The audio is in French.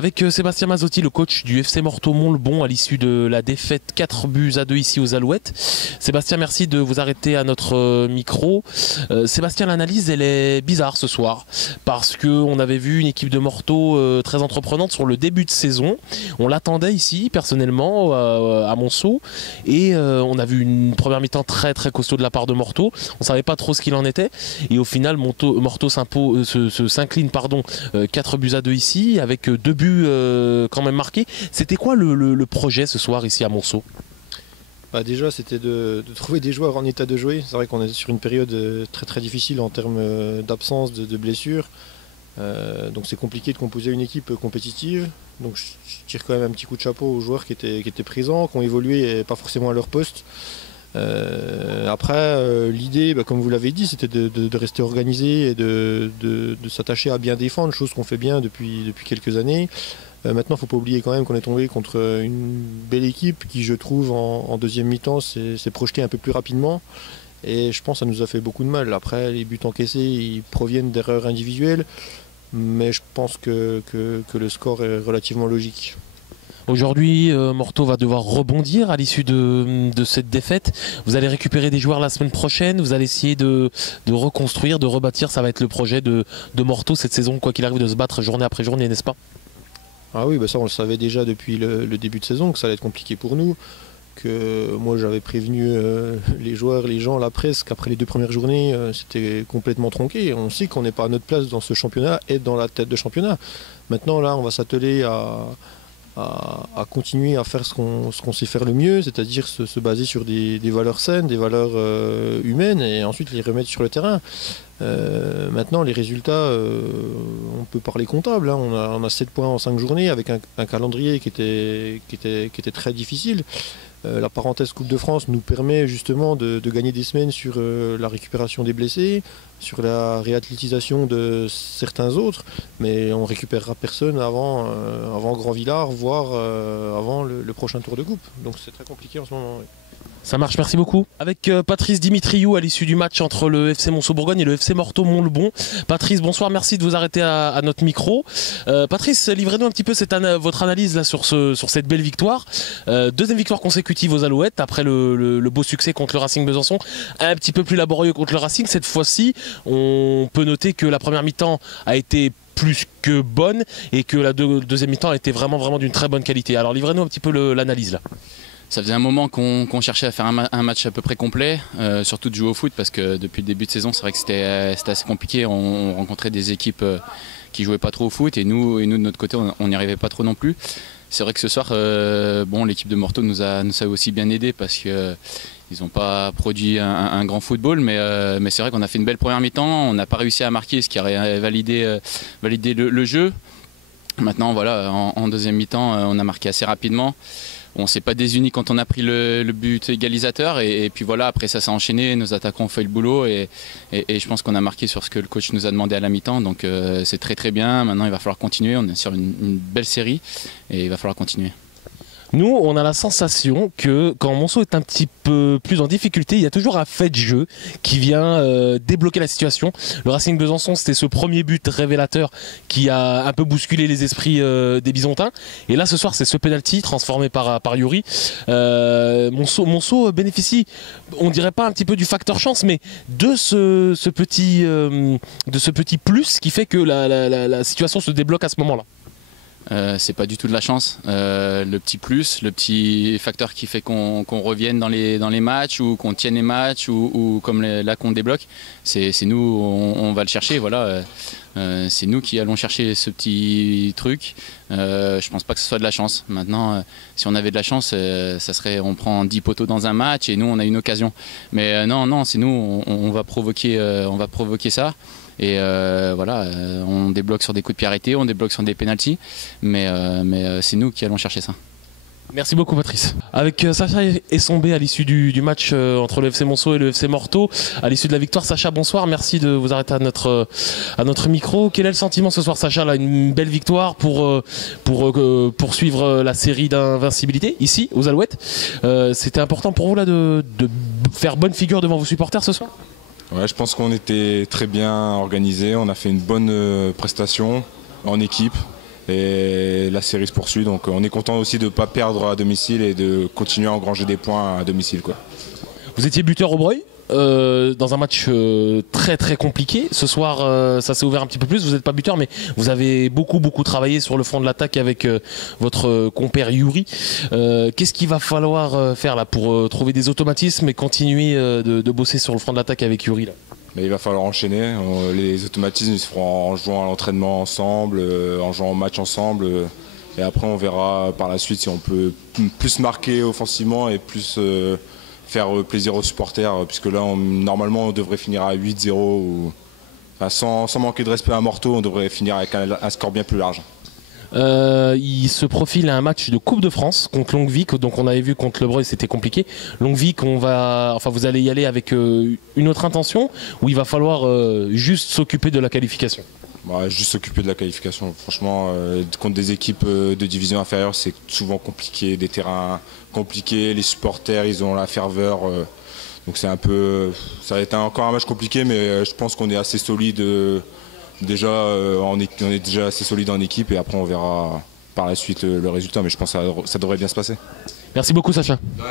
Avec Sébastien Mazzotti, le coach du FC Morteau Montlebon à l'issue de la défaite 4-2 ici aux Alouettes. Sébastien, merci de vous arrêter à notre micro. Sébastien, l'analyse elle est bizarre ce soir parce qu'on avait vu une équipe de Morteau très entreprenante sur le début de saison. On l'attendait ici personnellement à Monceau et on a vu une première mi-temps très costaud de la part de Morteau. On ne savait pas trop ce qu'il en était et au final Morteau s'incline 4-2 ici avec 2 buts quand même marqués. C'était quoi le projet ce soir ici à Monceau? Déjà c'était de trouver des joueurs en état de jouer. C'est vrai qu'on est sur une période très difficile en termes d'absence, de blessures. Donc c'est compliqué de composer une équipe compétitive. Donc je tire quand même un petit coup de chapeau aux joueurs qui étaient présents, qui ont évolué et pas forcément à leur poste. Après l'idée, comme vous l'avez dit, c'était de rester organisé et de s'attacher à bien défendre, chose qu'on fait bien depuis quelques années. Maintenant, il ne faut pas oublier quand même qu'on est tombé contre une belle équipe qui, je trouve, en deuxième mi-temps s'est projetée un peu plus rapidement. Et je pense que ça nous a fait beaucoup de mal. Après, les buts encaissés, ils proviennent d'erreurs individuelles. Mais je pense que le score est relativement logique. Aujourd'hui, Morteau va devoir rebondir à l'issue de cette défaite. Vous allez récupérer des joueurs la semaine prochaine. Vous allez essayer de reconstruire, de rebâtir. Ça va être le projet de Morteau cette saison, quoi qu'il arrive, de se battre journée après journée, n'est-ce pas? Ah oui, ça on le savait déjà depuis le début de saison, que ça allait être compliqué pour nous. Que moi j'avais prévenu les joueurs, les gens, la presse, qu'après les 2 premières journées, c'était complètement tronqué. On sait qu'on n'est pas à notre place dans ce championnat et dans la tête de championnat. Maintenant là, on va s'atteler à continuer à faire ce qu'on sait faire le mieux, c'est-à-dire se baser sur des valeurs saines, des valeurs humaines et ensuite les remettre sur le terrain. Maintenant les résultats, on peut parler comptable, hein. On a 7 points en 5 journées avec un calendrier qui était très difficile. La parenthèse Coupe de France nous permet justement de gagner des semaines sur la récupération des blessés, sur la réathlétisation de certains autres, mais on récupérera personne avant Grand Villard, voire avant le prochain tour de coupe. Donc c'est très compliqué en ce moment. Oui. Ça marche, merci beaucoup. Avec Patrice Dimitriou à l'issue du match entre le FC Monceau-Bourgogne et le FC Morteau Montlebon. Patrice, bonsoir, merci de vous arrêter à notre micro. Patrice, livrez-nous un petit peu votre analyse là, sur cette belle victoire. Deuxième victoire consécutive aux Alouettes, après le beau succès contre le Racing Besançon. Un petit peu plus laborieux contre le Racing. Cette fois-ci, on peut noter que la première mi-temps a été plus que bonne et que la deuxième mi-temps a été vraiment d'une très bonne qualité. Alors livrez-nous un petit peu l'analyse là. Ça faisait un moment qu'on cherchait à faire un match à peu près complet, surtout de jouer au foot, parce que depuis le début de saison, c'est vrai que c'était assez compliqué. On rencontrait des équipes qui jouaient pas trop au foot et nous de notre côté, on n'y arrivait pas trop non plus. C'est vrai que ce soir, l'équipe de Morteau nous a aussi bien aidé parce qu'ils n'ont pas produit un grand football, mais c'est vrai qu'on a fait une belle première mi-temps. On n'a pas réussi à marquer, ce qui aurait validé le jeu. Maintenant, voilà, en deuxième mi-temps, on a marqué assez rapidement. On ne s'est pas désuni quand on a pris le but égalisateur et puis voilà, après ça s'est enchaîné, nos attaquants ont fait le boulot et je pense qu'on a marqué sur ce que le coach nous a demandé à la mi-temps, donc c'est très bien. Maintenant il va falloir continuer, on est sur une belle série et il va falloir continuer. Nous, on a la sensation que quand Monceau est un petit peu plus en difficulté, il y a toujours un fait de jeu qui vient débloquer la situation. Le Racing Besançon, c'était ce premier but révélateur qui a un peu bousculé les esprits des Bisontins. Et là, ce soir, c'est ce penalty transformé par Yuri. Monceau bénéficie, on dirait pas un petit peu du facteur chance, mais de ce petit plus qui fait que la situation se débloque à ce moment-là. C'est pas du tout de la chance. Le petit plus, le petit facteur qui fait qu'on revienne dans les matchs ou qu'on tienne les matchs ou comme là qu'on débloque, c'est nous, on va le chercher. Voilà. C'est nous qui allons chercher ce petit truc. Je pense pas que ce soit de la chance. Maintenant, si on avait de la chance, ça serait on prend 10 poteaux dans un match et nous on a une occasion. Mais non, c'est nous, on va provoquer ça. Et voilà, on débloque sur des coups de pied arrêtés, on débloque sur des pénaltys, mais c'est nous qui allons chercher ça. Merci beaucoup Patrice. Avec Sacha Essombé à l'issue du match entre le FC Monceau et le FC Morteau, à l'issue de la victoire. Sacha, bonsoir, merci de vous arrêter à notre micro. Quel est le sentiment ce soir, Sacha? Là, une belle victoire pour poursuivre la série d'invincibilité ici aux Alouettes. C'était important pour vous là de faire bonne figure devant vos supporters ce soir? Ouais, je pense qu'on était très bien organisé, on a fait une bonne prestation en équipe Et la série se poursuit, donc on est content aussi de ne pas perdre à domicile et de continuer à engranger des points à domicile, quoi. Vous étiez buteur au Breuil dans un match très très compliqué. Ce soir, ça s'est ouvert un petit peu plus. Vous n'êtes pas buteur, mais vous avez beaucoup travaillé sur le front de l'attaque avec votre compère Yuri. Qu'est-ce qu'il va falloir faire là pour trouver des automatismes et continuer de bosser sur le front de l'attaque avec Yuri là? Mais il va falloir enchaîner. Les automatismes ils se feront en jouant à l'entraînement ensemble, en jouant au match ensemble. Et après, on verra par la suite si on peut plus marquer offensivement et plus faire plaisir aux supporters. Puisque là, normalement, on devrait finir à 8-0. Sans manquer de respect à Morteau, on devrait finir avec un score bien plus large. Il se profile à un match de Coupe de France contre Longuevic, donc on avait vu contre Le Breuil c'était compliqué. Longuevic, vous allez y aller avec une autre intention ou il va falloir juste s'occuper de la qualification? Juste s'occuper de la qualification. Franchement, contre des équipes de division inférieure, c'est souvent compliqué, des terrains compliqués, les supporters ils ont la ferveur. Donc ça va être encore un match compliqué, mais je pense qu'on est assez solide. Déjà, on est déjà assez solide en équipe et après on verra par la suite le résultat, mais je pense que ça devrait bien se passer. Merci beaucoup Sacha. Ouais.